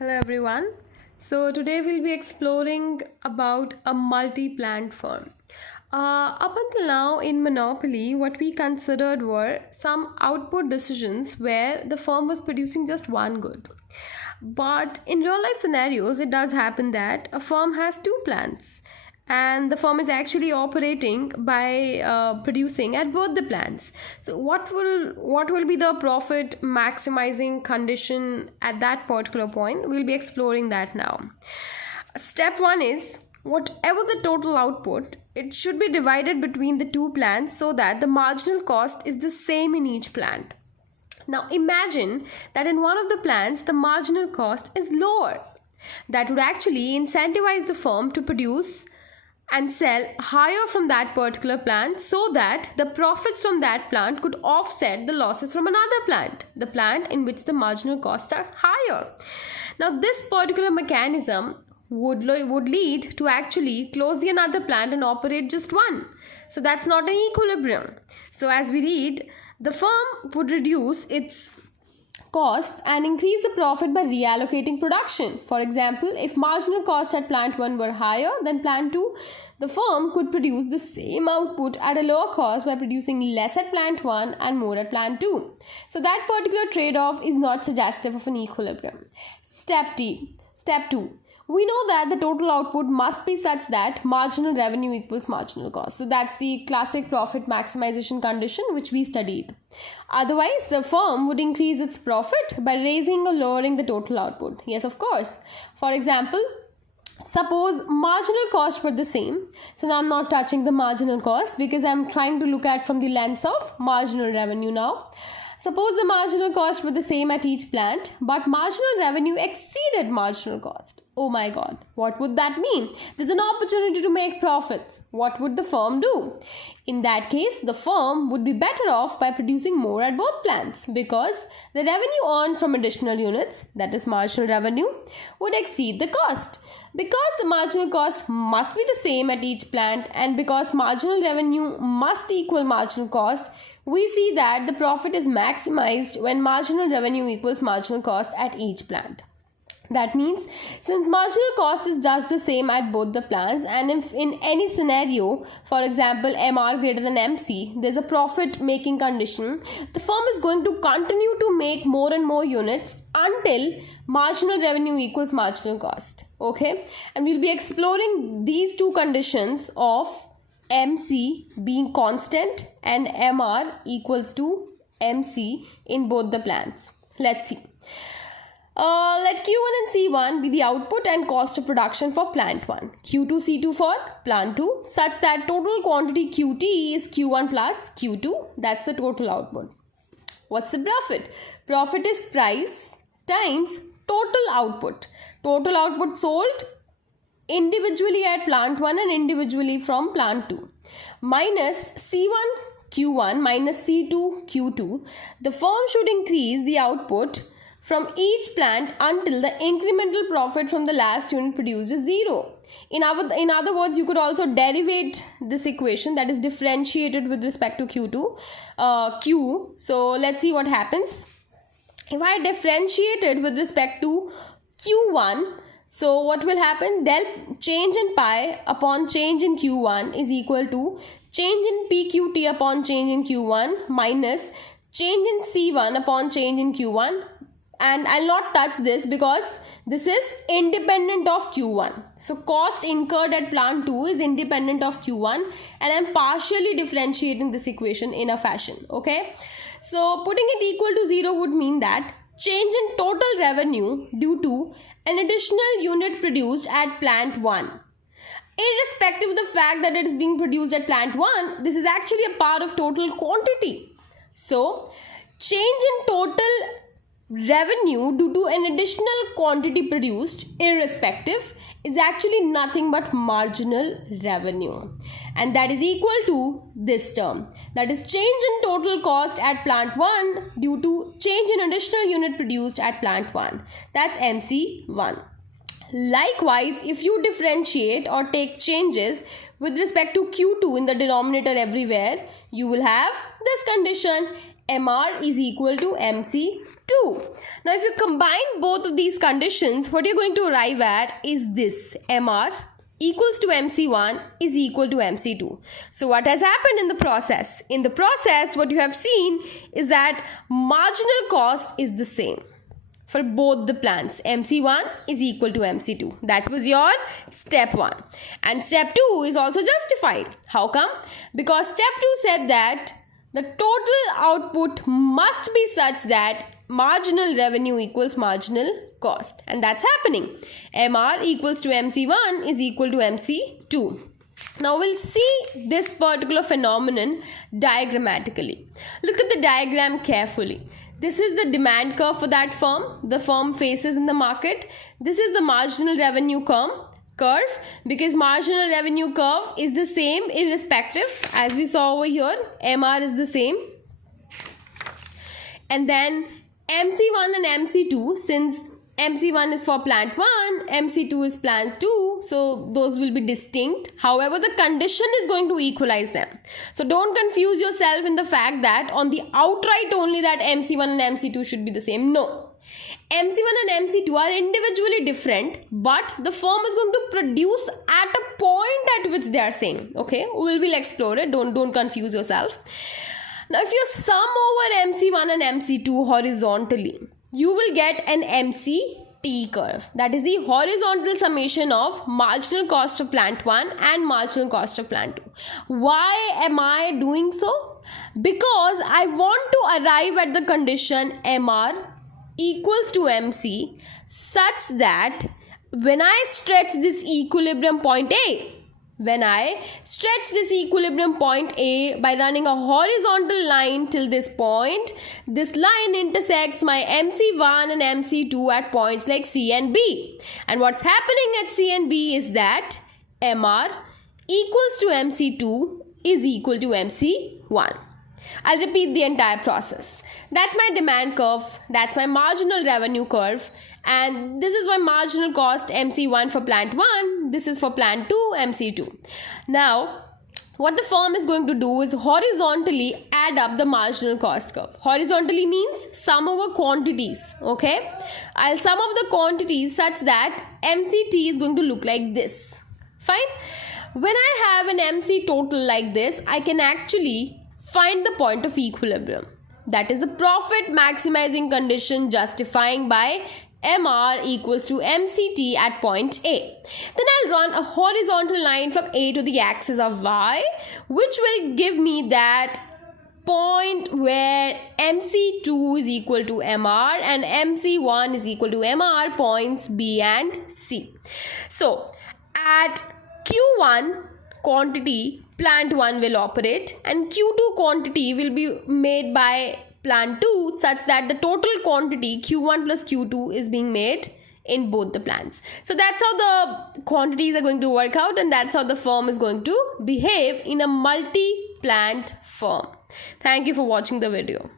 Hello everyone. So today we'll be exploring about a multi-plant firm. Up until now in Monopoly, what we considered were some output decisions where the firm was producing just one good. But in real life scenarios, it does happen that a firm has two plants and the firm is actually operating by producing at both the plants. So what will be the profit maximizing condition at that particular point? We'll be exploring that now. Step 1 is whatever the total output, it should be divided between the two plants so that the marginal cost is the same in each plant. Now imagine that in one of the plants the marginal cost is lower. That would actually incentivize the firm to produce and sell higher from that particular plant so that the profits from that plant could offset the losses from another plant, the plant in which the marginal costs are higher. Now this particular mechanism would lead to actually close the another plant and operate just one. So that's not an equilibrium. So as we read, the firm would reduce its costs and increase the profit by reallocating production. For example, if marginal costs at plant 1 were higher than plant 2, the firm could produce the same output at a lower cost by producing less at plant 1 and more at plant 2. So that particular trade-off is not suggestive of an equilibrium. Step 2. We know that the total output must be such that marginal revenue equals marginal cost. So that's the classic profit maximization condition which we studied. Otherwise, the firm would increase its profit by raising or lowering the total output. Yes, of course. For example, suppose marginal costs were the same. So now I'm not touching the marginal cost because I'm trying to look at from the lens of marginal revenue now. Suppose the marginal cost were the same at each plant, but marginal revenue exceeded marginal cost. Oh my god, what would that mean? There's an opportunity to make profits. What would the firm do? In that case, the firm would be better off by producing more at both plants because the revenue earned from additional units, that is marginal revenue, would exceed the cost. Because the marginal cost must be the same at each plant and because marginal revenue must equal marginal cost, we see that the profit is maximized when marginal revenue equals marginal cost at each plant. That means since marginal cost is just the same at both the plants and if in any scenario, for example MR greater than MC, there's a profit making condition, the firm is going to continue to make more and more units until marginal revenue equals marginal cost. Okay, and we'll be exploring these two conditions of MC being constant and MR equals to MC in both the plants. Let's see. Let Q1 and C1 be the output and cost of production for plant 1, Q2, C2 for plant 2, such that total quantity QT is Q1 plus Q2. That's the total output. What's the profit? Profit is price times total output. Total output sold individually at plant 1 and individually from plant 2 minus C1 Q1 minus C2 Q2. The firm should increase the output from each plant until the incremental profit from the last unit produced is 0. In other words, you could also derivate this equation, that is differentiated with respect to Q. So let's see what happens. If I differentiate it with respect to Q1, so what will happen? Del change in pi upon change in Q1 is equal to change in PQT upon change in Q1 minus change in C1 upon change in Q1. And I'll not touch this because this is independent of Q1. So cost incurred at plant 2 is independent of Q1 and I'm partially differentiating this equation in a fashion. Okay. So putting it equal to 0 would mean that change in total revenue due to an additional unit produced at plant 1. Irrespective of the fact that it is being produced at plant 1, this is actually a part of total quantity. So change in total revenue due to an additional quantity produced irrespective is actually nothing but marginal revenue, and that is equal to this term, that is change in total cost at plant 1 due to change in additional unit produced at plant 1. That's MC1. Likewise, if you differentiate or take changes with respect to Q2 in the denominator everywhere, you will have this condition: MR is equal to MC2. Now if you combine both of these conditions, what you're going to arrive at is this: MR equals to MC1 is equal to MC2. So what has happened in the process? In the process, what you have seen is that marginal cost is the same for both the plants. MC1 is equal to MC2. That was your step 1. And step 2 is also justified. How come? Because step 2 said that the total output must be such that marginal revenue equals marginal cost. And that's happening. MR equals to MC1 is equal to MC2. Now we'll see this particular phenomenon diagrammatically. Look at the diagram carefully. This is the demand curve for that firm. The firm faces in the market. This is the marginal revenue curve, because marginal revenue curve is the same irrespective. As we saw over here, MR is the same. And then MC1 and MC2, since MC1 is for plant 1, MC2 is plant 2, so those will be distinct. However, the condition is going to equalize them. So don't confuse yourself in the fact that on the outright only that MC1 and MC2 should be the same. No. MC1 and MC2 are individually different, but the firm is going to produce at a point at which they are same. Okay, we'll explore it. Don't confuse yourself. Now, if you sum over MC1 and MC2 horizontally, you will get an MCT curve. That is the horizontal summation of marginal cost of plant 1 and marginal cost of plant 2. Why am I doing so? Because I want to arrive at the condition MR equals to MC such that when I stretch this equilibrium point A, by running a horizontal line till this point, this line intersects my MC1 and MC2 at points like C and B. And what's happening at C and B is that MR equals to MC2 is equal to MC1. I'll repeat the entire process. That's my demand curve, that's my marginal revenue curve, and this is my marginal cost MC1 for plant 1, this is for plant 2, MC2. Now, what the firm is going to do is horizontally add up the marginal cost curve. Horizontally means sum over quantities, okay? I'll sum of the quantities such that MCT is going to look like this. Fine? When I have an MC total like this, I can actually find the point of equilibrium. That is the profit maximizing condition justifying by MR equals to MCT at point A. Then I'll run a horizontal line from A to the axis of Y, which will give me that point where MC2 is equal to MR and MC1 is equal to MR, points B and C. So at Q1 quantity, plant 1 will operate, and Q2 quantity will be made by plant 2 such that the total quantity Q1 plus Q2 is being made in both the plants. So that's how the quantities are going to work out, and that's how the firm is going to behave in a multi-plant firm. Thank you for watching the video.